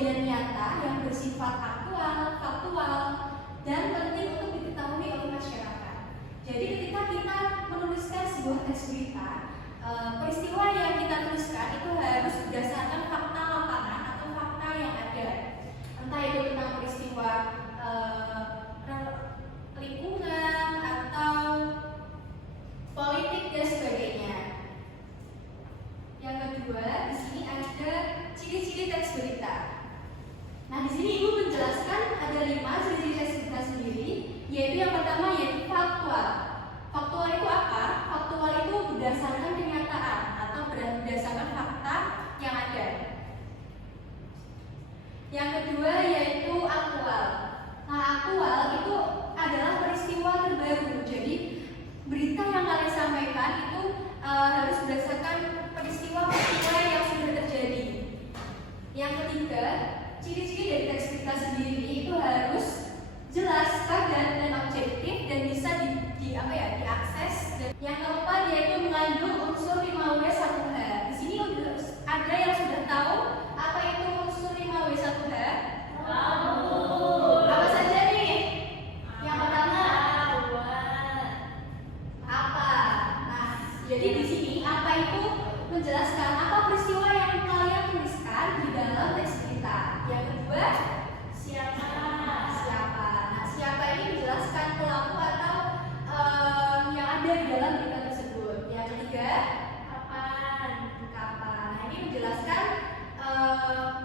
kejadian nyata yang bersifat aktual, faktual, dan penting untuk diketahui oleh masyarakat. Jadi ketika kita menuliskan sebuah teks berita, peristiwa yang kita tuliskan itu harus berdasarkan fakta lapangan atau fakta yang ada. Entah itu tentang peristiwa lingkungan atau politik dan sebagainya. Yang kedua, di sini ada ciri-ciri teks berita. Nah, di sini Ibu menjelaskan ada 5 ciri-ciri teks berita sendiri, yaitu yang pertama yaitu faktual. Faktual itu apa? Faktual itu berdasarkan kenyataan atau berdasarkan fakta yang ada. Yang kedua yaitu aktual. Nah, aktual itu adalah peristiwa terbaru. Jadi berita yang kalian sampaikan itu harus berdasarkan peristiwa-peristiwa yang sudah terjadi. Yang ketiga, ciri-ciri dari teks berita sendiri itu harus jelas, padat, dan objektif dan bisa diakses. Dan yang keempat yaitu mengandung unsur 5W1H. Di sini ada yang sudah tahu apa itu unsur 5W1H? Tahu. Apa saja nih? Yang pertama apa? Nah, jadi di sini apa itu menjelaskan apa peristiwa yang kalian tuliskan di dalam teks berita. Yang kedua, siapa? Nah, siapa ini menjelaskan pelaku atau yang ada di dalam berita tersebut. Yang ketiga, kapan? Nah, ini menjelaskan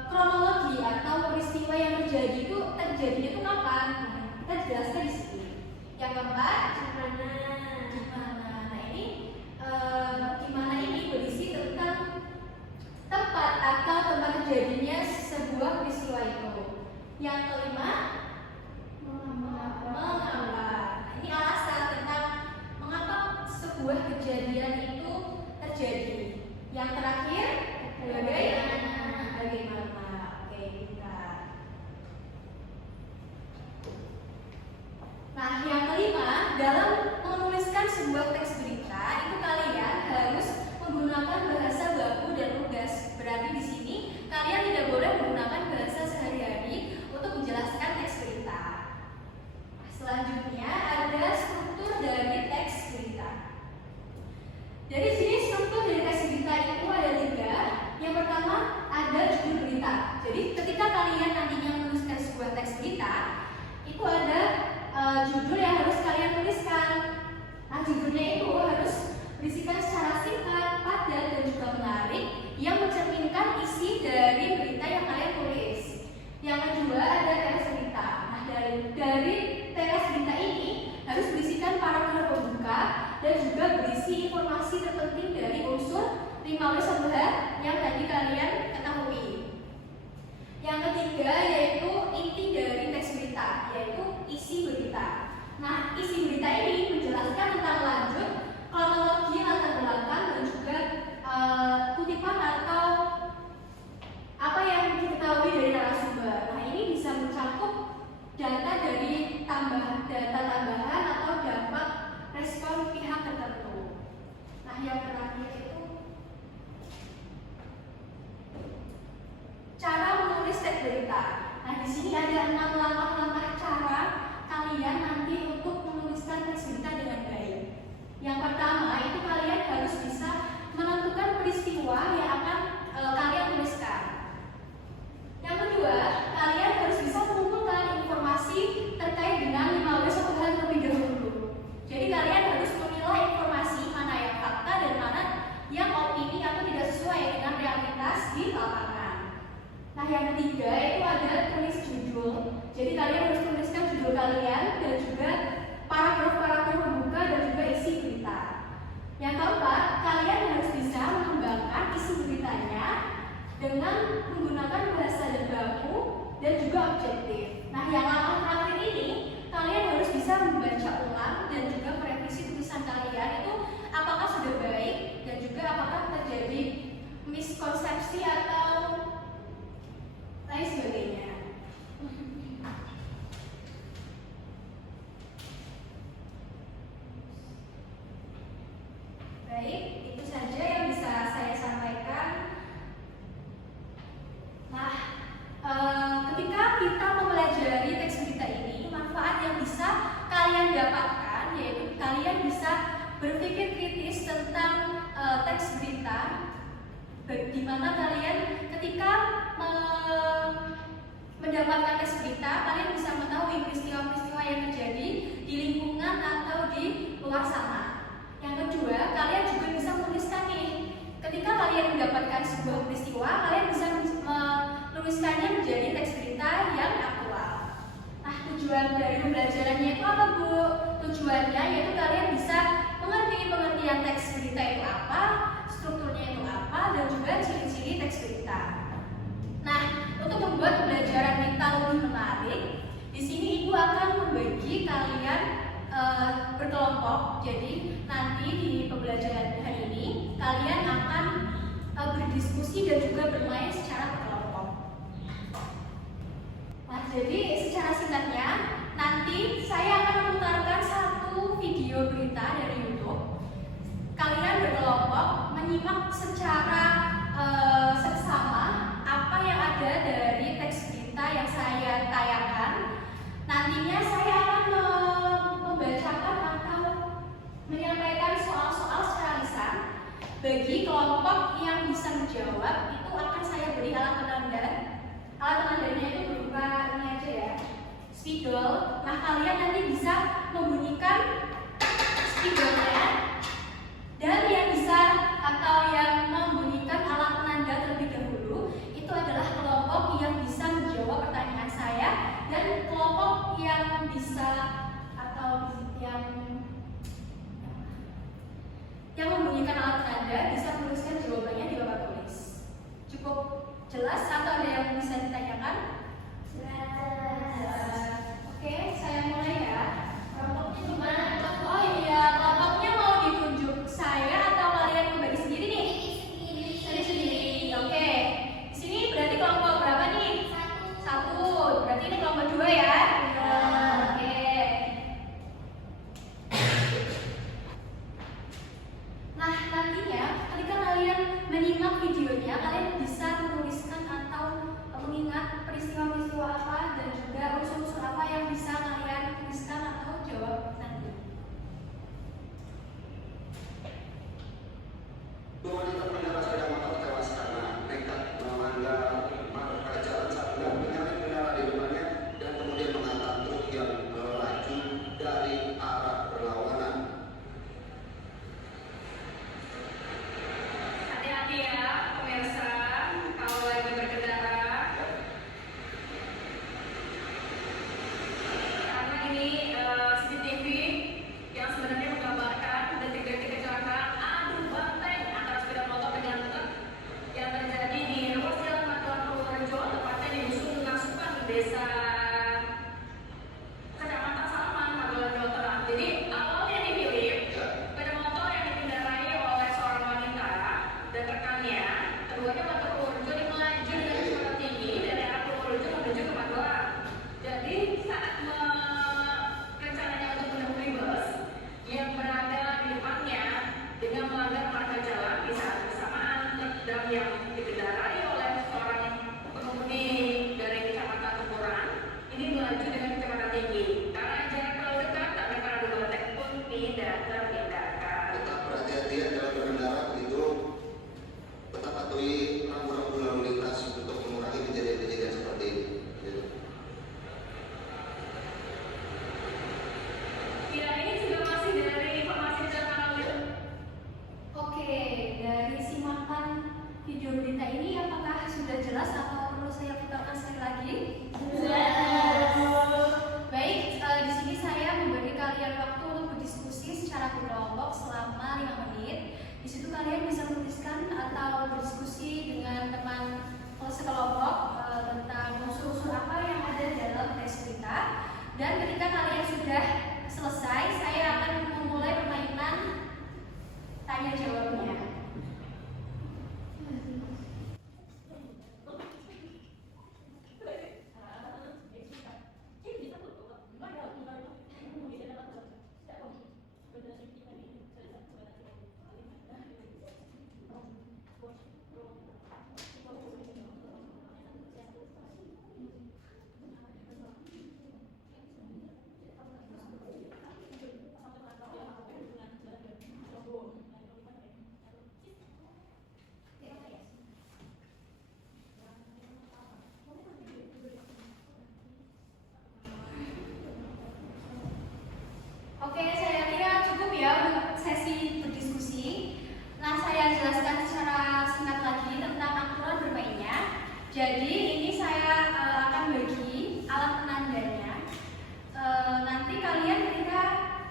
kronologi atau peristiwa yang terjadi itu kapan. Nah, kita jelaskan di sini. Yang keempat, gimana. Nah, ini gimana ini berisi tentang tempat atau tempat terjadinya sebuah peristiwa itu. Yang kelima, mengapa. Nah, ini alasan tentang mengapa sebuah kejadian itu terjadi. Yang terakhir, bagaimana. Oke, kita. Nah, yang kelima, dalam menuliskan sebuah teks berita itu kalian harus menggunakan bahasa baku dan lugas. Berarti di sini kalian tidak boleh menggunakan bahasa sehari-hari untuk menjelaskan teks berita. Selanjutnya ada struktur dari teks berita. Dari sini struktur dari teks berita itu ada 3. Yang pertama ada judul berita. Jadi ketika kalian nantinya menuliskan sebuah teks berita, itu ada judul yang harus kalian tuliskan. Nah, judulnya itu harus berisikan secara singkat, padat, dan juga menarik yang mencerminkan isi dari berita yang kalian tulis. Yang kedua ada teks berita. Nah, dari teks berita ini harus berisikan paragraf pembuka dan juga berisi informasi terpenting dari unsur 5W1H yang tadi kalian ketahui. Yang ketiga yaitu inti dari teks berita, yaitu isi berita. Nah, isi berita ini menjelaskan tentang lanjut, kronologi, latar belakang, dan juga kutipan atau apa yang diketahui dari narasumber. Nah, ini bisa mencakup data dari data tambahan atau dampak respon pihak tertentu. Nah, yang terakhir itu cara menulis teks berita. Nah, di sini ada 6 langkah-langkah cara kalian nanti untuk menuliskan teks berita dengan baik. Yang pertama itu kalian harus bisa menentukan peristiwa yang akan kalian tuliskan. Yang kedua, kalian harus bisa mengumpulkan informasi terkait dengan 5W1H terlebih dahulu. Jadi kalian harus memilah informasi mana yang fakta dan mana yang opini atau tidak sesuai dengan realitas di lapangan. Nah, yang ketiga itu ada tulis judul. Jadi kalian harus tuliskan judul kalian dan juga paragraf-paragraf pembuka dan juga isi berita. Yang keempat, kalian harus bisa mengembangkan isi beritanya dengan menggunakan bahasa dan baku dan juga objektif. Nah, yang langkah terakhir ini kalian harus bisa membaca ulang dan juga merevisi tulisan kalian itu apakah sudah baik dan juga apakah terjadi miskonsepsi atau lain sebagainya. Baik, itu saja yang bisa saya sampaikan. Nah, dapatkan yaitu kalian bisa berpikir kritis tentang teks berita, di mana kalian ketika mendapatkan teks berita, kalian bisa mengetahui peristiwa-peristiwa yang terjadi di lingkungan atau di luar sana. Yang kedua, kalian juga bisa menuliskan nih. Ketika kalian mendapatkan sebuah peristiwa, kalian bisa menuliskannya menjadi teks berita yang aktual. Nah, tujuan dari pembelajarannya itu apa, Bu? Tujuannya yaitu kalian bisa mengerti pengertian teks berita itu apa, strukturnya itu apa, dan juga ciri-ciri teks berita. Nah, untuk membuat pembelajaran kita lebih menarik, di sini Ibu akan membagi kalian berkelompok. Jadi nanti di pembelajaran hari ini kalian akan berdiskusi dan juga bermain secara berkelompok. Nah, jadi secara singkatnya nanti saya akan memutarkan satu video berita dari YouTube. Kalian berkelompok menyimak secara seksama apa yang ada dari teks berita yang saya tayangkan. Nantinya saya akan membacakan atau menyampaikan soal-soal secara lisan. Bagi kelompok yang bisa menjawab, itu akan saya beri alat penanda. Alat penandanya itu berupa ini aja ya, spidol. Nah, kalian nanti bisa membunyikan spidolnya, dan yang bisa atau yang membunyikan alat penanda terlebih dahulu itu adalah kelompok yang bisa menjawab pertanyaan saya, dan kelompok yang bisa atau yang membunyikan alat penanda bisa menuliskan jawabannya di papan tulis. Cukup jelas atau ada yang bisa ditanyakan? Oke, saya mulai ya. Kelompoknya gimana? Oh iya, kelompoknya mau ditunjuk saya atau kalian membagi sendiri nih? Sendiri. Oke. Di sini berarti kelompok berapa nih? Satu. Berarti ini kelompok 2 ya? Oke. Nah, nantinya ketika kalian menyimak videonya, kalian bisa menuliskan atau mengingat peristiwa-peristiwa apa dan juga unsur-unsur apa yang bisa kalian tuliskan atau jawab nanti. Dua wanita pengendara sepeda motor tewas karena nekat melanggar marka jalan saat hendak menyalip kendaraan di depannya dan kemudian menghantam truk yang melaju dari arah berlawanan. Hati-hati ya pemirsa kalau lagi berkendara, karena ini CCTV yang sebenarnya menggambarkan detik-detik kecelakaan adu banteng antara sepeda motor dengan truk yang terjadi di ruas jalan Magelang Purworejo, tepatnya di dusun Ngasupan, desa Kecamatan Salaman, Magelang, Jawa Tengah. Jadi awalnya dipilih sepeda motor yang dikendarai oleh seorang wanita dan rekannya. Keduanya motor Purworejo melaju dengan kecepatan tinggi dari arah Purworejo menuju ke Magelang. Jadi saat rencananya untuk mendahului bus yang berada di depannya dengan melanggar marka jalan, di saat bersamaan truk dam yang dikendarai oleh seorang pengemudi dari Kecamatan Tukuran Jadi ini saya akan bagi alat penandanya. Nanti kalian ketika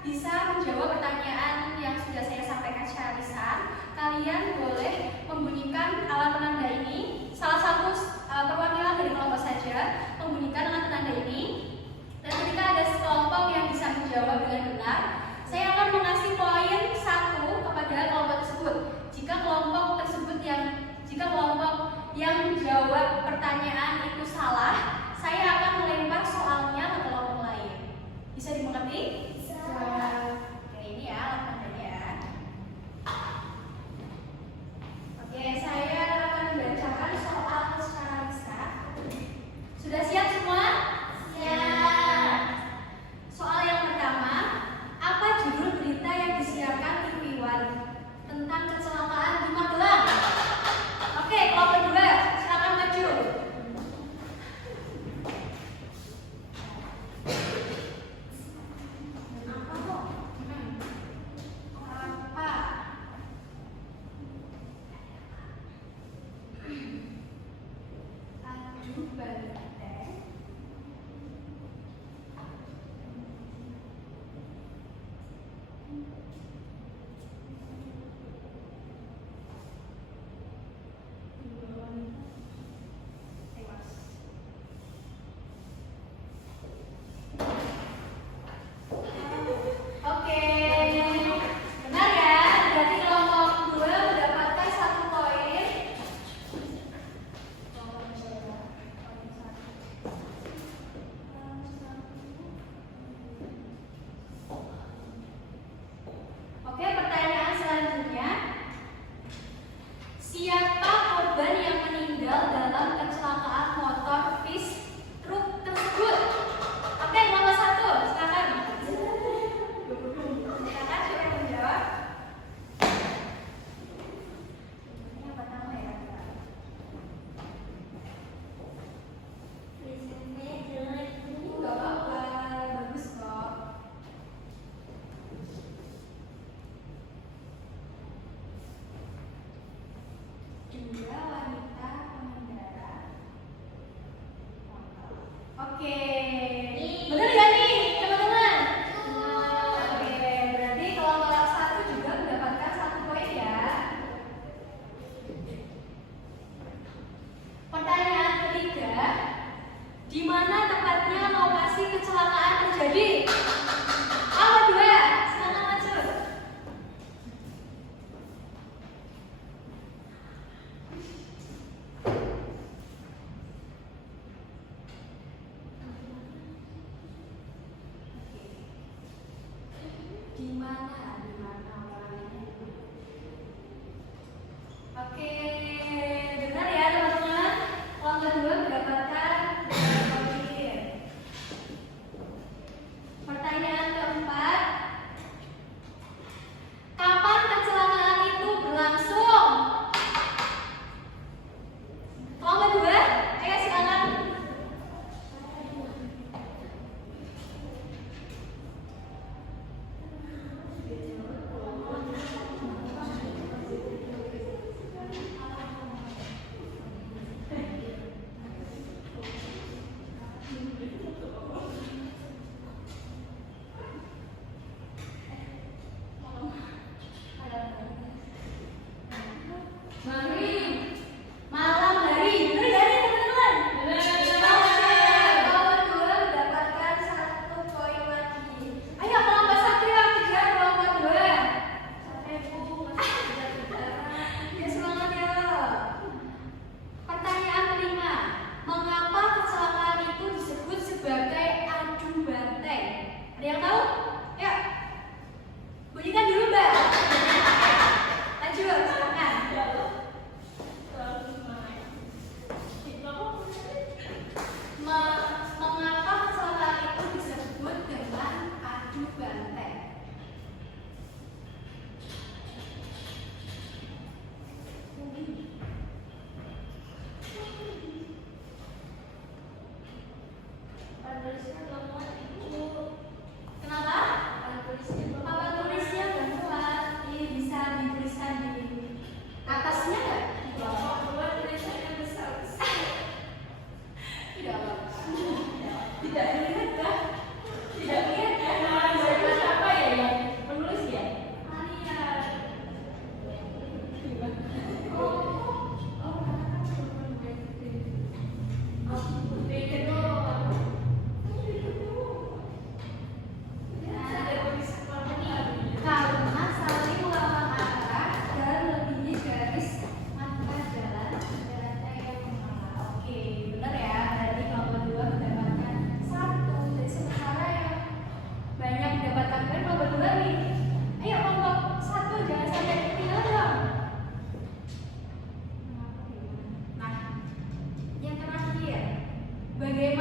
bisa menjawab pertanyaan yang sudah saya sampaikan secara lisan, kalian boleh membunyikan alat penanda ini. Salah satu perwakilan dari kelompok saja membunyikan alat penanda ini. Dan ketika ada sekelompok yang bisa menjawab dengan benar, saya akan mengasih poin 1 kepada kelompok tersebut. Jika kelompok yang menjawab pertanyaan itu salah, saya akan melempar soalnya ke kelompok lain. Bisa dimengerti? Bisa. Oke, ini ya alat tandanya ya. Oke, saya akan membacakan soal secara lisan. Sudah siap semua? Siap. Soal yang pertama, apa judul berita yang disiarkan TV One tentang kecelakaan di Magelang? Oke, kelompok 2, silakan maju. Apa kok? Apa? Adu banteng. Tewas. Oke, benar ya. Berarti kelompok 2 mendapatkan 1 poin.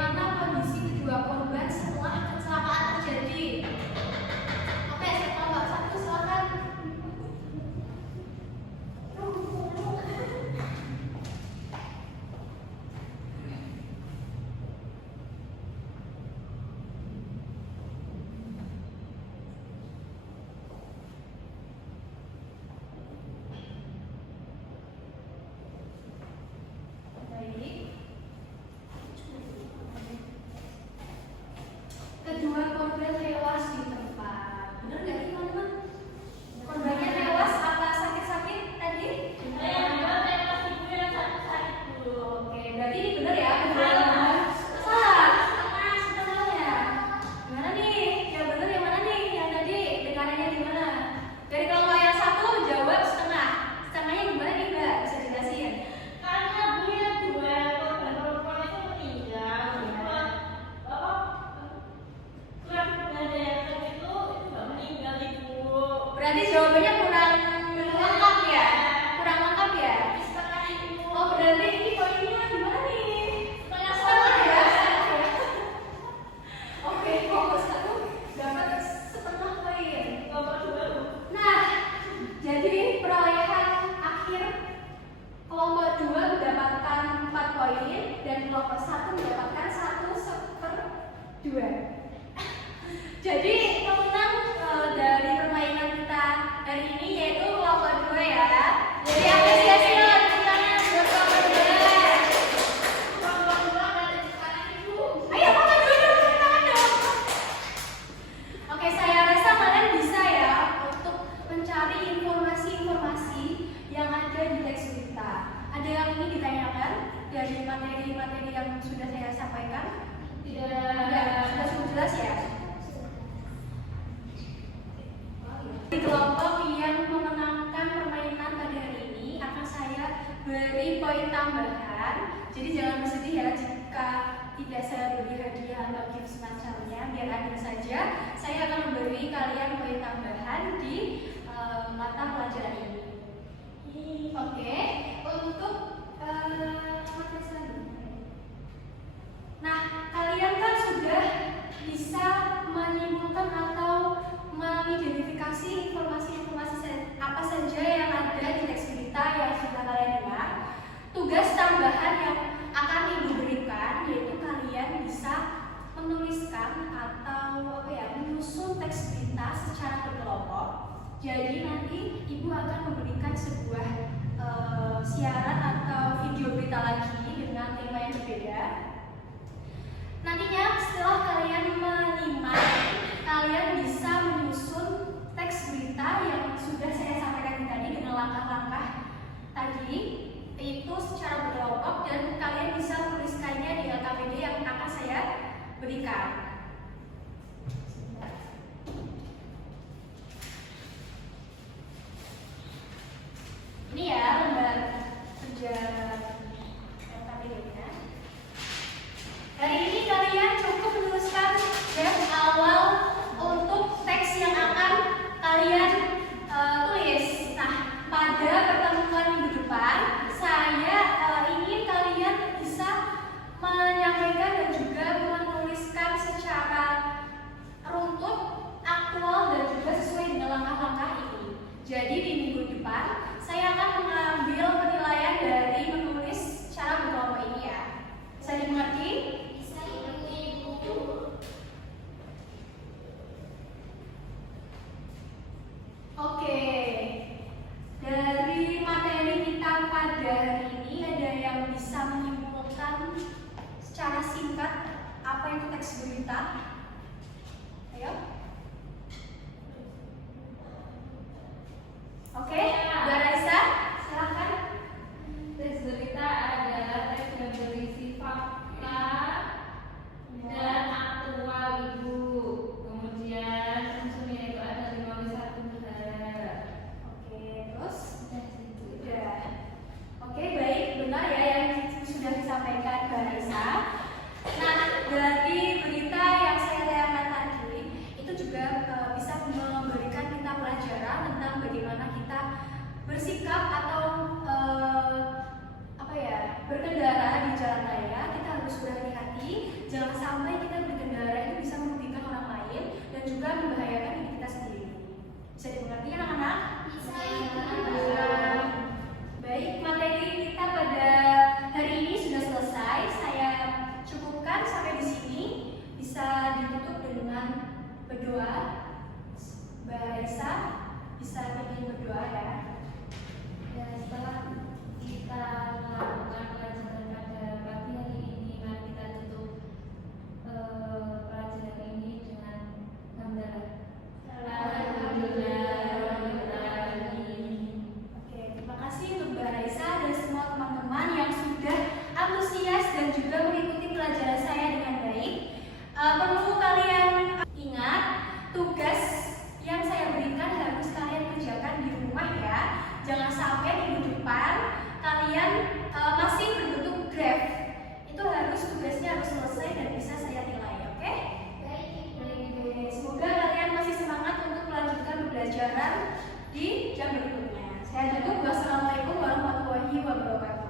bagaimana kondisi kedua korban setelah kecelakaan terjadi. Oke, setelah Mbak Satu silakan. Kedua korban tewas di tempat. Benar nggak sih teman-teman? Korbannya tewas apa sakit-sakit tadi? Oke, berarti ini benar ya? Kedua korban salah. Setengahnya. Gimana nih? Yang benar yang mana nih? Yang tadi dengarannya gimana? Dari kelompok yang satu jawab setengah. Setengahnya gimana nih Mbak? Bisa jelasin? Berarti jawabannya kurang lengkap ya? Kurang lengkap ya? Oh, berarti ini poinnya gimana nih? Setengah ya? Oke, kelompok satu dapat setengah poin. Nah, jadi perolehan akhir kelompok 2 mendapatkan 4 poin dan kelompok 1 mendapatkan 1/2. Jadi pemenang dari permainan kita hari ini yaitu kelompok 2 ya. Jadi apresiasi tepuk tangan buat kelompok 2. Ayo kelompok 2 dong, tepuk tangan dong. Oke, saya rasa kalian bisa ya untuk mencari informasi-informasi yang ada di teks berita. Ada yang ingin ditanyakan dari materi-materi yang sudah saya sampaikan? Tidak, sudah cukup jelas ya. Di kelompok yang memenangkan permainan pada hari ini akan saya beri poin tambahan. Jadi jangan bersedih ya jika tidak saya beri hadiah atau gift semacamnya, biar adil saja. Saya akan memberi kalian poin tambahan di mata pelajaran ini. Oke, untuk materi selanjutnya. Nah, kalian kan sudah bisa menyimpulkan atau mengidentifikasi informasi-informasi apa saja yang ada di teks berita yang sudah kalian dengar. Tugas tambahan yang akan Ibu berikan yaitu kalian bisa menuliskan atau menyusun teks berita secara berkelompok. Jadi nanti Ibu akan memberikan sebuah siaran atau video berita lagi dengan tema yang berbeda. Nantinya setelah kalian menyimak, kalian bisa menyusun teks berita yang sudah saya sampaikan tadi dengan langkah-langkah tadi itu secara berkelompok dan kalian bisa menuliskannya di LKPD yang akan saya berikan. Ini ya lembar kerja LKPD-nya. Hari ini kalian cukup menuliskan draft awal untuk teks yang akan kalian tulis. Nah, pada pertemuan minggu depan, saya ingin kalian bisa menyampaikan dan juga menuliskan secara runtut, aktual dan juga sesuai dengan langkah-langkah ini. Jadi di minggu depan, saya akan mengambil penilaian dari menulis cara berkelompok ini ya. Bisa dimengerti? Oke, dari materi kita pada hari ini ada yang bisa menyimpulkan secara singkat apa itu teks berita? Ayo. Oke, Mbak Raisa, silahkan. Teks berita adalah teks yang berisi fakta dan aktual Ibu. Kemudian unsurnya itu ada 51 negara. Oke, terus? Sudah. Oke, baik, benar ya yang sudah disampaikan Mbak Raisa. Nah, dari berita yang saya tayangkan tadi itu juga bisa memberikan kita pelajaran tentang bagaimana kita bersikap atau berkendara di jalan raya. Kita di jam berikutnya. Saya tutup. Wassalamualaikum warahmatullahi wabarakatuh.